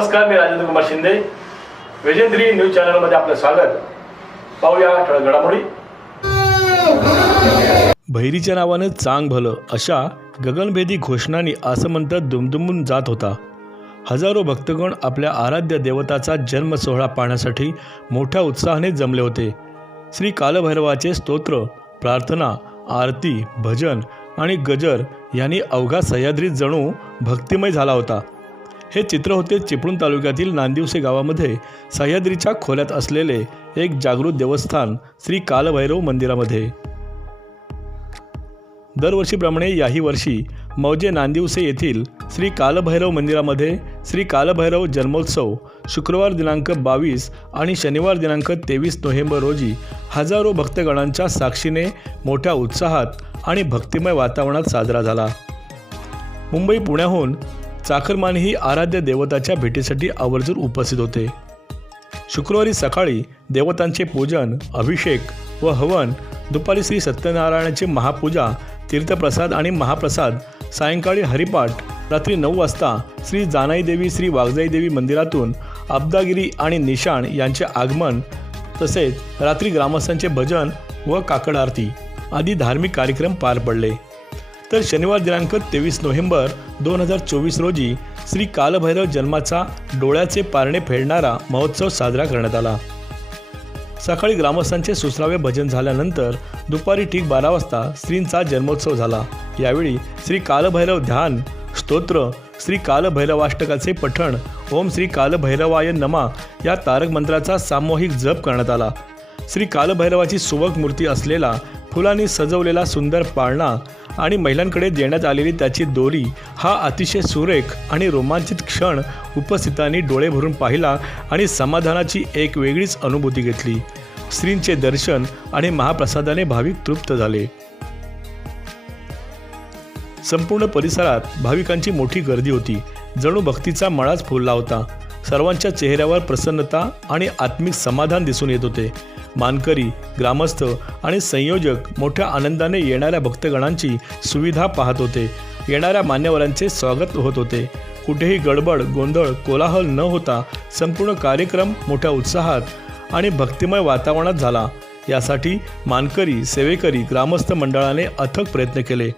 नमस्कार मी राजेंद्र कुमार शिंदे. वेजेंद्री न्यूज चॅनलमध्ये आपलं स्वागत. पाहूया ठळक घडामोडी. भैरीच्या नावानं चांग भलं अशा गगनभेदी घोषणांनी आसमंत दुमदुमून जात होता. हजारो भक्तगण आपल्या आराध्य देवताचा जन्म सोहळा पाहण्यासाठी मोठ्या उत्साहाने जमले होते. श्री कालभैरवाचे स्तोत्र प्रार्थना आरती भजन आणि गजर यांनी अवघा सह्याद्रीत जणू भक्तिमय झाला होता. हे चित्र होते चिपळूण तालुक्यातील नांदिवसे गावामध्ये सह्याद्रीच्या खोल्यात असलेले एक जागृत देवस्थान श्री कालभैरव मंदिरामध्ये. दरवर्षीप्रमाणे याही वर्षी मौजे नांदिवसे येथील श्री कालभैरव मंदिरामध्ये श्री कालभैरव जन्मोत्सव शुक्रवार दिनांक बावीस आणि शनिवार दिनांक तेवीस नोव्हेंबर रोजी हजारो भक्तगणांच्या साक्षीने मोठ्या उत्साहात आणि भक्तिमय वातावरणात साजरा झाला. मुंबई पुण्याहून चाकरमानेही आराध्य देवताच्या भेटीसाठी आवर्जून उपस्थित होते. शुक्रवारी सकाळी देवतांचे पूजन अभिषेक व हवन दुपारी श्री सत्यनारायणाची महापूजा तीर्थप्रसाद आणि महाप्रसाद सायंकाळी हरिपाठ रात्री नऊ वाजता श्री जानाई देवी श्री वाघजाई देवी मंदिरातून अब्दागिरी आणि निशाण यांचे आगमन तसेच रात्री ग्रामस्थांचे भजन व काकड आरती आदी धार्मिक कार्यक्रम पार पडले. तर शनिवार दिनांक तेवीस नोव्हेंबर दोन हजार चोवीस रोजी श्री कालभैरव जन्माचा डोळ्याचे पारणे फेडणारा महोत्सव साजरा करण्यात आला. सकाळी ग्रामस्थांचे सुसरावे भजन झाल्यानंतर दुपारी ठीक बारा वाजता श्रींचा जन्मोत्सव झाला. यावेळी श्री कालभैरव ध्यान स्तोत्र श्री कालभैरवाष्टकाचे पठण ओम श्री कालभैरवाय नमा या तारक मंत्राचा सामूहिक जप करण्यात आला. श्री कालभैरवाची सुबक मूर्ती असलेला फुलांनी सजवलेला सुंदर पाळणा आणि महिलांकडे देण्यात आलेली त्याची दोरी हा अतिशय सुरेख आणि रोमांचित क्षण उपस्थितांनी डोळे भरून पाहिला आणि समाधानाची एक वेगळीच अनुभूती घेतली. श्रींचे दर्शन आणि महाप्रसादाने भाविक तृप्त झाले. संपूर्ण परिसरात भाविकांची मोठी गर्दी होती. जणू भक्तीचा मळाच फुलला होता. सर्वांच्या चेहऱ्यावर प्रसन्नता आणि आत्मिक समाधान दिसून येत होते. मानकरी ग्रामस्थ आणि संयोजक मोठ्या आनंदाने येणाऱ्या भक्तगणांची सुविधा पाहत होते. येणाऱ्या मान्यवरांचे स्वागत होत होते. कुठेही गडबड गोंधळ कोलाहल न होता संपूर्ण कार्यक्रम मोठ्या उत्साहात आणि भक्तिमय वातावरणात झाला. यासाठी मानकरी सेवेकरी ग्रामस्थ मंडळाने अथक प्रयत्न केले.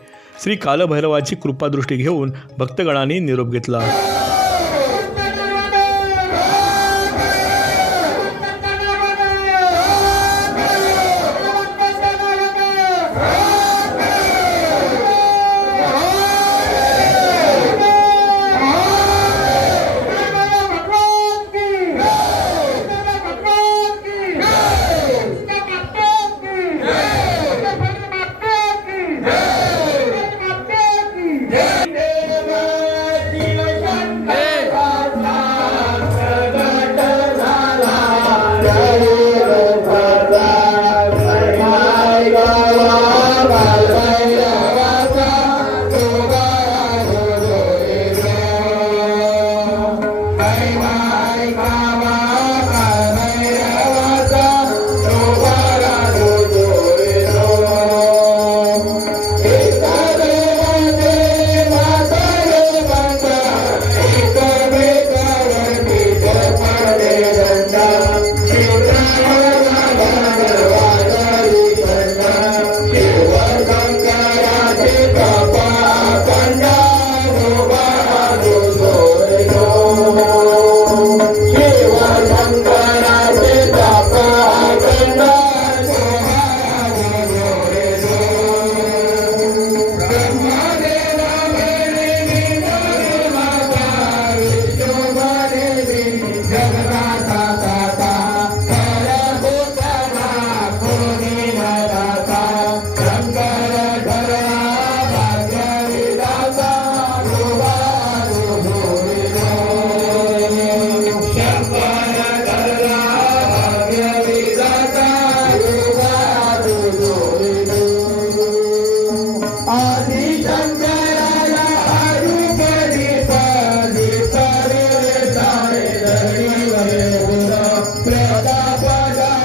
श्री कालभैरवाची कृपादृष्टी घेऊन भक्तगणांनी निरोप घेतला.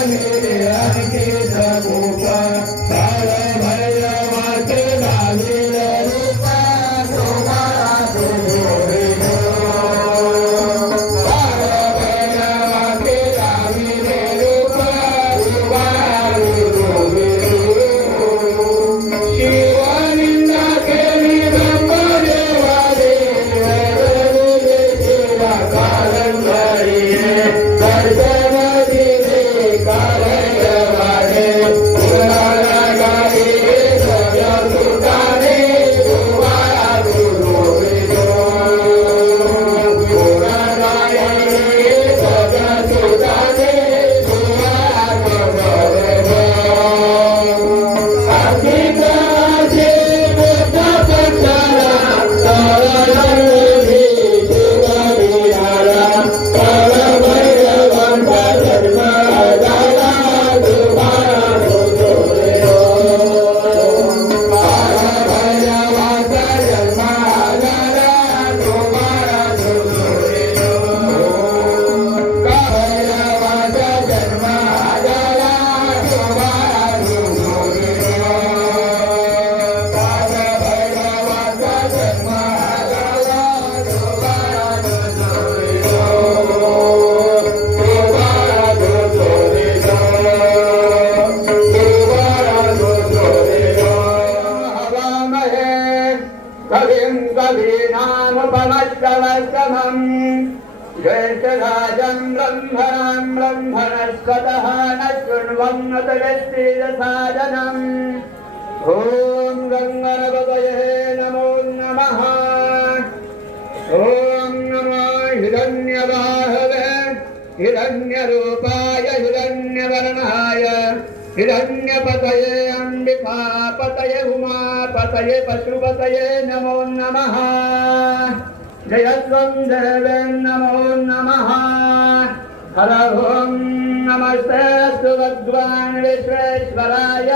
Amen. ज्येष्ठराजम् ब्रह्मणाम् ब्रह्मणस्पतः न शृण्वन्नतयस्त्रीरसादनम् ॐ गङ्गणपतये नमो नमः ॐ नमो हिरण्यबाहवे हिरण्यरूपाय हिरण्यवर्णाय हिरण्यपतये अम्बिकापतये उमापतये पशुपतये नमो नमः जयत्वं देवे नमो नमः हर ॐ नमस्ते भगवान् विश्वेश्वराय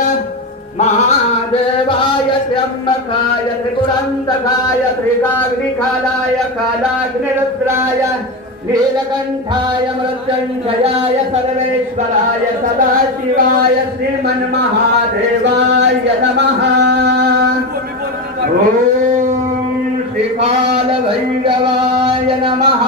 महादेवाय त्र्यम्बकाय त्रिपुरन्दकाय त्रिकाग्निकालाय कालाग्निरुद्राय नीलकण्ठाय मृत्युञ्जयाय सर्वेश्वराय सदाशिवाय श्रीमन्महादेवाय नमः ॐ श्रीकालभैरवाय नमः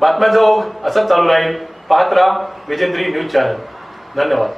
बातम्यांचा ओघ असंच चालू राहील. पाहत राहा विजेंद्री न्यूज चॅनल. धन्यवाद.